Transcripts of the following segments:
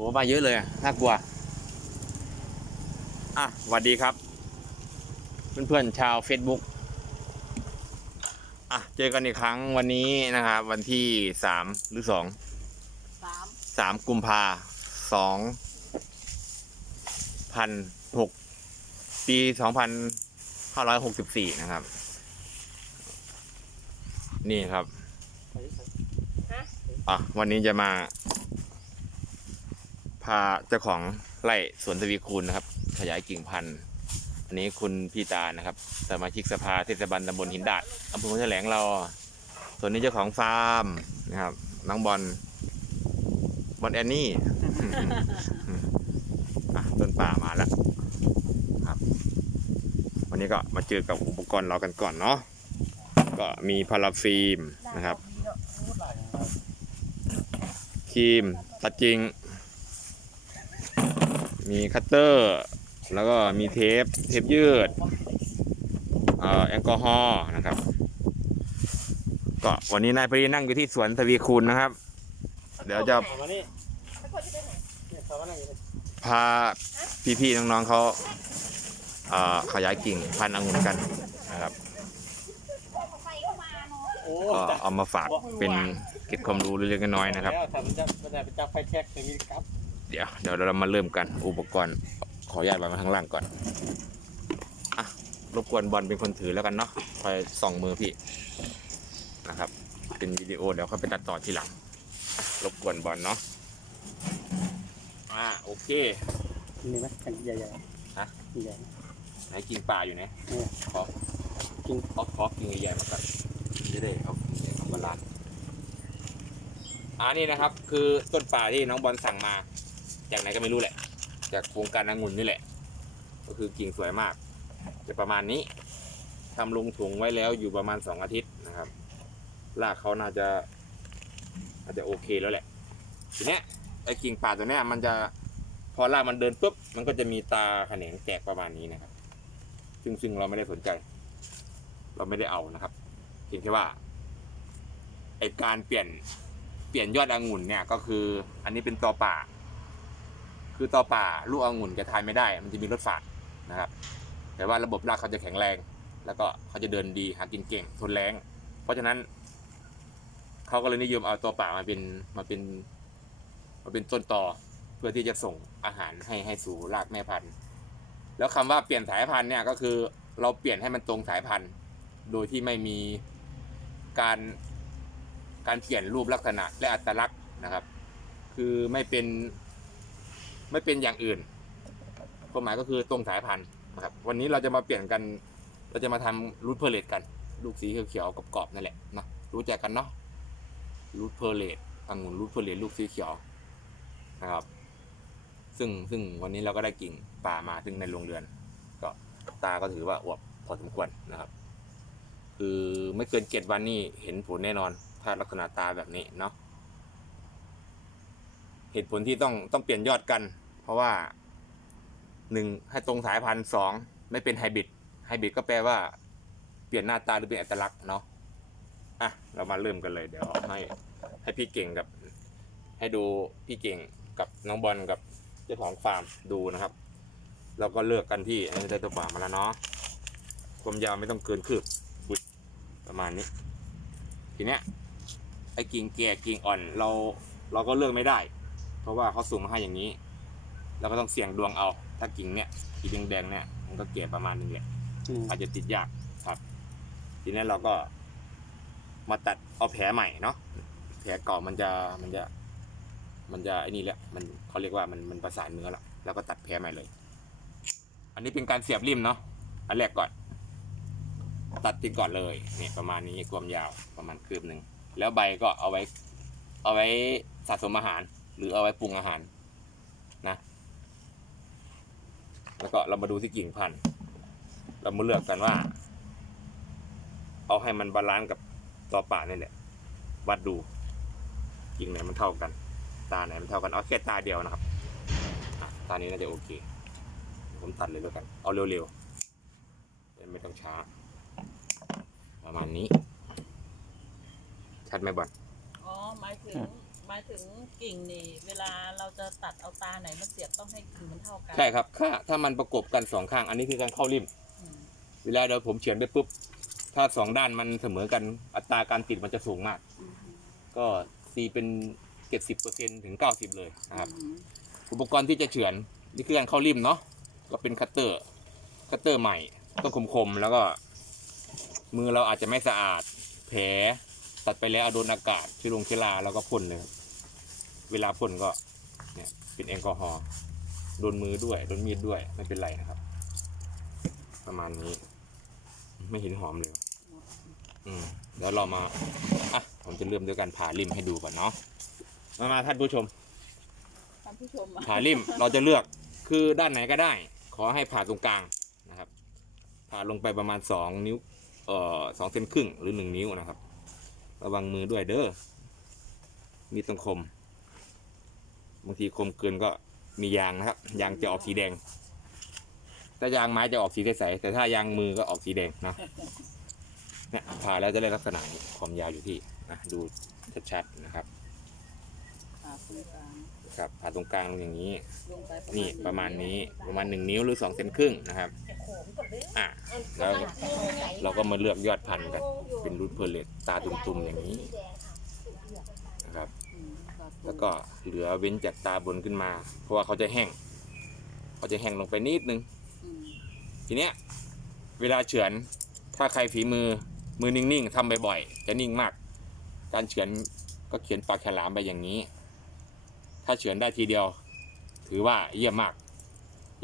หมาเยอะเลยอะน่ากลัว อะสวัสดีครับ เพื่อนๆชาว Facebook อะเจอกันอีกครั้งวันนี้นะครับวันที่สามหรือสองสามสามกุมภาสองพันหกปีสองพันห้าร้อยหกสิบสี่นะครับ นี่ครับฮะอะวันนี้จะมาพาเจ้าของไร่สวนทวีคูณนะครับ ขยายกิ่งพันธุ์อันนี้คุณพี่ตานะครับ สมาชิกสภาเทศบาลตำบลหินดาดอำเภอแถลงเราส่วนนี้เจ้าของฟาร์มนะครับน้องบอลบอลแอนนี่ต้นป่ามาแล้วครับ วันนี้ก็มาเจอกับอุปกรณ์เรากันก่อนเนาะก็มีพาราฟิล์มนะครับครีมตัดจริง มีคัตเตอร์ แล้วก็มีเทป เทปยืดแอลกอฮอล์นะครับ ก็วันนี้นายพรีนั่งอยู่ที่สวนทวีคูณนะครับ เดี๋ยวจะพาพี่ๆน้องๆเขาเขยายกิ่งพันธุ์องุ่นกันนะครับก็เอามาฝากเป็นเกร็ดความรู้เล็กๆน้อยๆนะครับ แล้วถ้ามันจะมันจะไปจับไฟแท็กจะมีกับเดี๋ยวเดี๋ยวเรามาเริ่มกันอุปกรณ์ขออนุญาตวางไว้ข้างล่างก่อนอะรบกวนบอลเป็นคนถือแล้วกันเนาะคอยส่องมือพี่นะครับ เป็นวิดีโอเดี๋ยวค่อยไปตัดต่อทีหลังอะรบกวนบอลเนาะอ่าโอเคมีไหมกันใหญ่ฮะๆใหญ่ไหนกิ่งป่าอยู่ไหนเนี่ยขอกิ่งขอขอกิ่งใหญ่ๆมาก่อนจะได้เอากิ่งใหญ่ของบาลานซ์อ่านี่นะครับคือต้นป่าที่น้องบอลสั่งมา จากไหนก็ไม่รู้แหละ จากโครงการองุ่นนี่แหละ ก็คือกิ่งสวยมาก จะประมาณนี้ทำลงถุงไว้แล้วอยู่ประมาณสองอาทิตย์นะครับรากเขาน่าจะน่าจะโอเคแล้วแหละ ทีเนี้ยไอ้กิ่งป่าตัวเนี้ยมันจะพอรากมันเดินปุ๊บมันก็จะมีตาแขนงแตกประมาณนี้นะครับ ซึ่งซึ่งเราไม่ได้สนใจ เราไม่ได้เอานะครับเพียงแค่ว่าไอการเปลี่ยนเปลี่ยนยอดองุ่นเนี่ยก็คืออันนี้เป็นตอป่า คือตอป่าลูกองุ่นจะทานไม่ได้ มันจะมีรสฝาดนะครับ แต่ว่าระบบรากเขาจะแข็งแรง แล้วก็เขาจะเดินดีหากินเก่งทนแรง เพราะฉะนั้น เขาก็เลยนิยมเอาตัวป่ามาเป็นมาเป็นมาเป็นต้นต่อเพื่อที่จะส่งอาหารให้ให้สู่รากแม่พันธุ์ แล้วคำว่าเปลี่ยนสายพันธุ์เนี่ยก็คือเราเปลี่ยนให้มันตรงสายพันธุ์ โดยที่ไม่มีการการเปลี่ยนรูปลักษณะและอัตลักษณ์นะครับ คือไม่เป็น ไม่เป็นอย่างอื่นความหมายก็คือตรงสายพันธุ์นะครับ วันนี้เราจะมาเปลี่ยนกัน เราจะมาทำรูทเพอร์เลตกัน ลูกสีเขียวๆกรอบๆนั่นแหละนะรู้จักกันเนาะรูทเพอร์เลตองุ่นรูทเพอร์เลตลูกสีเขียวนะครับ ซึ่งซึ่งวันนี้เราก็ได้กิ่งป่ามาซึ่งในโรงเรือน ก็ตาก็ถือว่าอวบพอสมควรนะครับ คือไม่เกินเจ็ดวันนี้เห็นผลแน่นอน ถ้าลักษณะตาแบบนี้เนาะเหตุผลที่ต้องต้องเปลี่ยนยอดกัน ราะว่าหนึ่งให้ตรงสายพันธุ์สองไม่เป็นไฮบริดไฮบริดก็แปลว่าเปลี่ยนหน้าตาหรือเป็นอัตลักษณ์เนาะอะเรามาเริ่มกันเลยเดี๋ยวให้ให้พี่เก่งกับ ให้ดูพี่เก่งกับน้องบอลกับเจ้าของฟาร์มดูนะครับ เราก็เลือกกันที่อันนี้ได้ตัวป่ามาแล้วเนาะความยาวไม่ต้องเกินคืบอุ๊ยประมาณนี้ ทีเนี้ยไอ้กิ่งแก่กิ่งอ่อนเราเราก็เลือกไม่ได้ เพราะว่าเขาส่งมาให้อย่างนี้ เราก็ต้องเสี่ยงดวงเอา ถ้ากิ่งเนี้ยสีแดงๆเนี่ยมันก็แก่ประมาณนึงแหละอืมอาจจะติดยากครับ ทีนี้เราก็มาตัดเอาแผลใหม่เนาะแผลเก่ามันจะมันจะ มันจะไอ้นี่แหละมันเขาเรียกว่ามันมันประสานเนื้อแล้วแล้วก็ตัดแผลใหม่เลย อันนี้เป็นการเสียบริมเนาะอันแรกก่อน ตัดทิ้งก่อนเลยเนี่ยประมาณนี้ความยาวประมาณคืบหนึ่งแล้วใบก็เอาไว้ เอาไว้สะสมอาหาร หรือเอาไว้ปรุงอาหารนะ แล้วก็เรามาดูที่กิ่งพันธุ์เรามาเลือกกันว่า เอาให้มันบาลานซ์กับต่อป่านี่แหละวัดดูกิ่งไหนมันเท่ากัน ตาไหนมันเท่ากันเอาแค่ตาเดียวนะครับตานี้น่าจะโอเค ผมตัดเลยแล้วกัน เอาเร็วๆไม่ต้องช้า ประมาณนี้ ชัดไหมบอลอ๋อหมายถึง หมายถึงกิ่งนี่ เวลาเราจะตัดเอาตาไหนมาเสียบต้องให้กิ่งมันเท่ากันใช่ครับถ้าถ้ามันประกบกันสองข้างอันนี้คือการเข้าริม อืมเวลาเดี๋ยวผมเฉือนไปปุ๊บ ถ้าสองด้านมันเสมอกันอัตราการติดมันจะสูงมาก ก็ตีเป็นเจ็ดสิบเปอร์เซ็นถึงเก้าสิบเลยนะครับ อุปกรณ์ที่จะเฉือนนี่คือการเข้าริมเนาะก็เป็นคัตเตอร์คัตเตอร์ใหม่ต้องคมๆแล้วก็ มือเราอาจจะไม่สะอาด แผลตัดไปแล้วเอาโดนอากาศเชื้อลงเชื้อราแล้วก็พ่นเลย เวลาพ่นก็เนี่ยเป็นแอลกอฮอล์โดนมือด้วยโดนมีดด้วยไม่เป็นไรนะครับ ประมาณนี้ ไม่เห็นหอมเลยอืมแล้วเรามาอะผมจะเริ่มด้วยการผ่าริมให้ดูก่อนเนาะมามาท่านผู้ชมท่านผู้ชมอะผ่าริมเราจะเลือกคือด้านไหนก็ได้ ขอให้ผ่าตรงกลางนะครับ ผ่าลงไปประมาณสองนิ้วเอ่อสองเซนครึ่งหรือหนึ่งนิ้วนะครับ ระวังมือด้วยเด้อมีดตรงคม บางทีคมเกินก็มียางนะครับ ยางจะออกสีแดง ถ้ายางไม้จะออกสีใสๆแต่ถ้ายางมือก็ออกสีแดงเนาะเนี่ยผ่าแล้วจะได้ลักษณะนี้ความยาวอยู่ที่นะดูชัดๆนะครับอ่าตรงกลางครับผ่าตรงกลางลงอย่างนี้ลงไปนี่ประมาณนี้ประมาณหนึ่งนิ้วหรือสองเซนครึ่งนะครับ อะแล้วเราก็มาเลือกยอดพันธุ์กัน เป็นรูทเพอร์เลตตาตุ่มๆอย่างนี้นะครับ อืมตัด แล้วก็เหลือเว้นจากตาบนขึ้นมา เพราะว่าเขาจะแห้ง เขาจะแห้งลงไปนิดนึงอืมทีเนี้ยเวลาเฉือนถ้าใครฝีมือมือนิ่งๆทำบ่อยๆจะนิ่งมาก การเฉือนก็เขียนปากฉลามไปอย่างนี้ ถ้าเฉือนได้ทีเดียว ถือว่าเยี่ยมมาก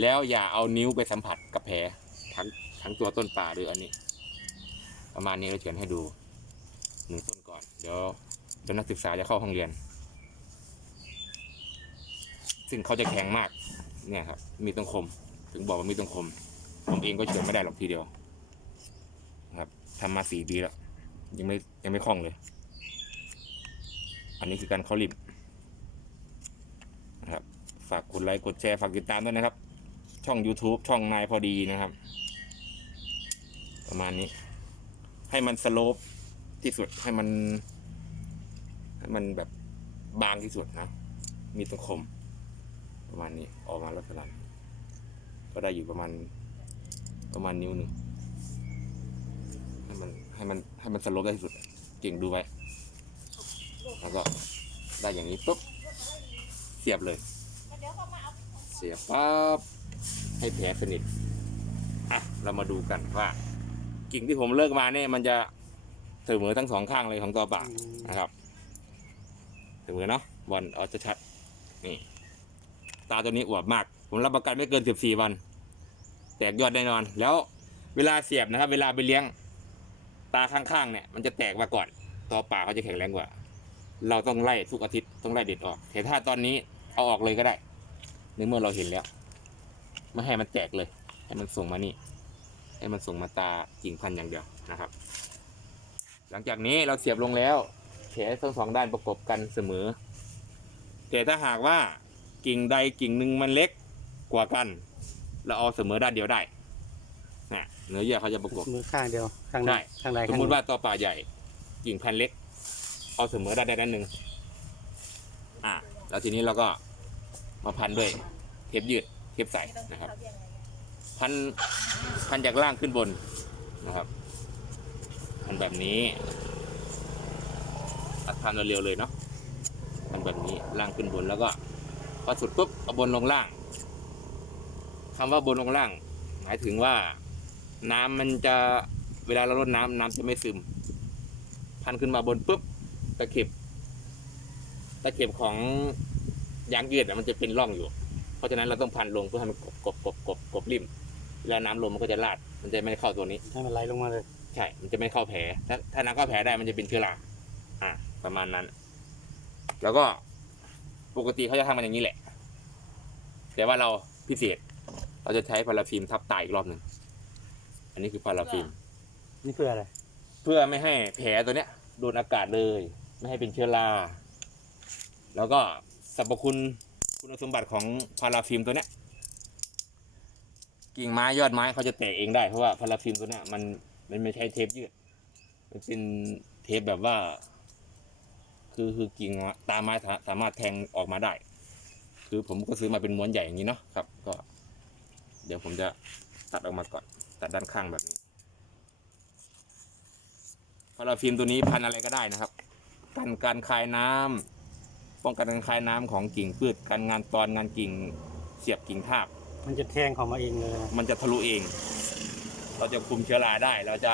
แล้วอย่าเอานิ้วไปสัมผัสกับแผลทั้งทั้งตัวต้นป่าหรืออันนี้ ประมาณนี้เราเฉือนให้ดูหนึ่งต้นก่อน เดี๋ยวเดี๋ยวนักศึกษาจะเข้าห้องเรียน ซึ่งเขาจะแข็งมากเนี่ยครับ มีตรงคม ถึงบอกว่ามีตรงคม ผมเองก็เฉือนไม่ได้หรอกทีเดียวครับทำมาสี่ปีแล้ว ยังไม่ยังไม่คล่องเลย อันนี้คือการเข้าริมนะครับ ฝากกดไลค์กดแชร์ฝากติดตามด้วยนะครับ ช่อง YouTube ช่องนายพอดีนะครับ ประมาณนี้ ให้มันสโลปที่สุดให้มัน ให้มันแบบบางที่สุดนะ มีตรงคม ประมาณนี้ออกมาลักษณะก็ได้อยู่ประมาณประมาณนิ้วหนึ่งให้มันให้มันให้มันสโลปได้ที่สุดเก่งดูไว้ แล้วก็ได้อย่างนี้ปุ๊บเสียบเลย เสียบปั๊บให้แผลสนิทอะเรามาดูกันว่า กิ่งที่ผมเลิกมาเนี่ยมันจะเสมอทั้งสองข้างเลยของตัวป่านะครับเสมอเนาะบอลเอาจะชัดนี่าตัวนี้อวบมาก ผมรับประกันไม่เกินสิบสี่วัน แตกยอดแน่นอน แล้วเวลาเสียบนะครับ เวลาไปเลี้ยงตาข้างๆเนี่ยมันจะแตกมาก่อนตัวป่าเขาจะแข็งแรงกว่า เราต้องไล่ทุกอาทิตย์ต้องไล่เด็ดออกแต่ถ้าตอนนี้เอาออกเลยก็ได้ในเมื่อเราเห็นแล้ว ไม่ให้มันแตกเลย ให้มันส่งมานี่ ให้มันส่งมาตากิ่งพันธุ์อย่างเดียวนะครับ หลังจากนี้เราเสียบลงแล้วแผลทั้งสองด้านประกบกันเสมอแต่ถ้าหากว่า กิ่งใดกิ่งหนึ่งมันเล็กกว่ากัน เราเอาเสมอด้านเดียวได้นะเนื้อเยื่อเขาจะประกบมือข้างเดียวข้างใช่ข้างใดสมมติว่าตัวป่าใหญ่กิ่งพันธุ์เล็ก เอาเสมอด้านใดด้านหนึ่งอ่าแล้วทีนี้เราก็มาพันด้วยเทปยืดเทปใสนะครับ พันพันจากล่างขึ้นบนนะครับพันแบบนี้ตัดพันเร็วๆเลยเนาะพันแบบนี้ล่างขึ้นบนแล้วก็ พอสุดปุ๊บเอาบนลงล่างคำว่าบนลงล่าง หมายถึงว่า น้ำมันจะเวลาเราลดน้ำน้ำจะไม่ซึม พันขึ้นมาบนปุ๊บตะเข็บตะเข็บของยางยืดอะมันจะเป็นร่องอยู่ เพราะฉะนั้นเราต้องพันลงเพื่อให้มันกบกบกบกบกบริมเวลาน้ำลงมันก็จะลาด มันจะไม่เข้าตัวนี้ให้มันไหลลงมาเลย ใช่ มันจะไม่เข้าแผล ถ้าถ้าน้ำเข้าแผลได้มันจะเป็นเชื้อราอ่าประมาณนั้น แล้วก็ ปกติเขาจะทำกันอย่างนี้แหละ แต่ว่าเราพิเศษ เราจะใช้พาราฟิล์มทับตายอีกรอบหนึ่ง อันนี้คือพาราฟิล์ม นี่เพื่ออะไร เพื่อไม่ให้แผลตัวเนี้ยโดนอากาศเลย ไม่ให้เป็นเชื้อรา แล้วก็สรรพคุณคุณสมบัติของพาราฟิล์มตัวเนี้ยกิ่งไม้ยอดไม้เขาจะแตกเองได้เพราะว่าพาราฟิล์มตัวเนี้ยมันมันไม่ใช่เทปยืด มันเป็นเทปแบบว่า คือคือกิ่งตามไม้สาสามารถแทงออกมาได้ คือผมก็ซื้อมาเป็นม้วนใหญ่อย่างนี้เนาะครับ ก็ เดี๋ยวผมจะตัดออกมาก่อนตัดด้านข้างแบบนี้พาราฟิล์มตัวนี้พันอะไรก็ได้นะครับกันการคายน้ำป้องกันการคายน้ำของกิ่งพืชการงานตอนงานกิ่งเสียบกิ่งทาบมันจะแทงเขามาเองเลยนะมันจะทะลุเอง เราจะคุมเชื้อราได้ เราจะ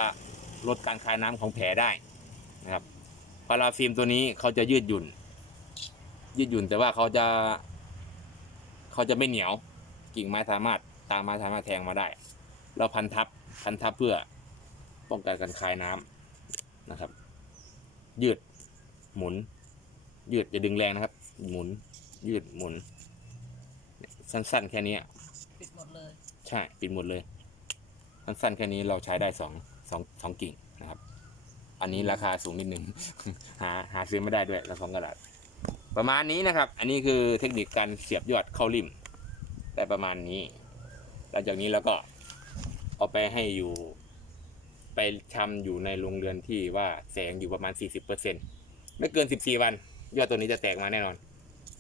ลดการคายน้ำของแผลได้นะครับ พาราฟิล์มตัวนี้เขาจะยืดหยุ่น ยืดหยุ่นแต่ว่าเขาจะ เขาจะไม่เหนียวกิ่งไม้สามารถตามไม้สามารถแทงมาได้ เราพันทับพันทับเพื่อป้องกันการคายน้ำนะครับ ยืดหมุน ยืดอย่าดึงแรงนะครับ หมุน ยืดหมุน สั้นๆ แค่นี้ปิดหมดเลย ใช่ ปิดหมดเลย สั้นๆ แค่นี้เราใช้ได้สองสองสองกิ่งนะครับ อันนี้ราคาสูงนิดนึงหาหาซื้อไม่ได้ด้วยละสองกระดาษ ประมาณนี้นะครับ อันนี้คือเทคนิคการเสียบยอดเข้าริมได้ประมาณนี้ หลังจากนี้แล้วก็เอาไปให้อยู่ ไปชำอยู่ในโรงเรือนที่ว่าแสงอยู่ประมาณ 40%ไม่เกิน 14 วัน ยอดตัวนี้จะแตกมาแน่นอน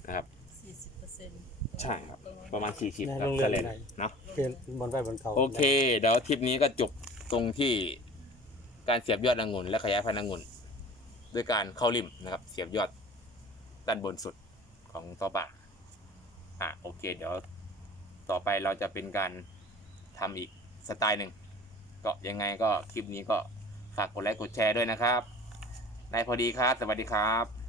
นะครับ 40เปอร์เซ็นต์ใช่ครับ ประมาณ 40ในครัโรบงเรียนแสลนไหนเนาะเรียนบนไฟบนเขาโอเค เดี๋ยวทริปนี้ก็จบตรงที่ การเสียบยอดองุ่นและขยายพันธุ์องุ่นด้วยการเข้าริมนะครับ เสียบยอดด้านบนสุดของตอป่าอะโอเค เดี๋ยวต่อไปเราจะเป็นการทำอีกสไตล์หนึ่งก็ยังไงก็คลิปนี้ก็ฝากกดไลค์กดแชร์ด้วยนะครับนายพอดีครับ สวัสดีครับ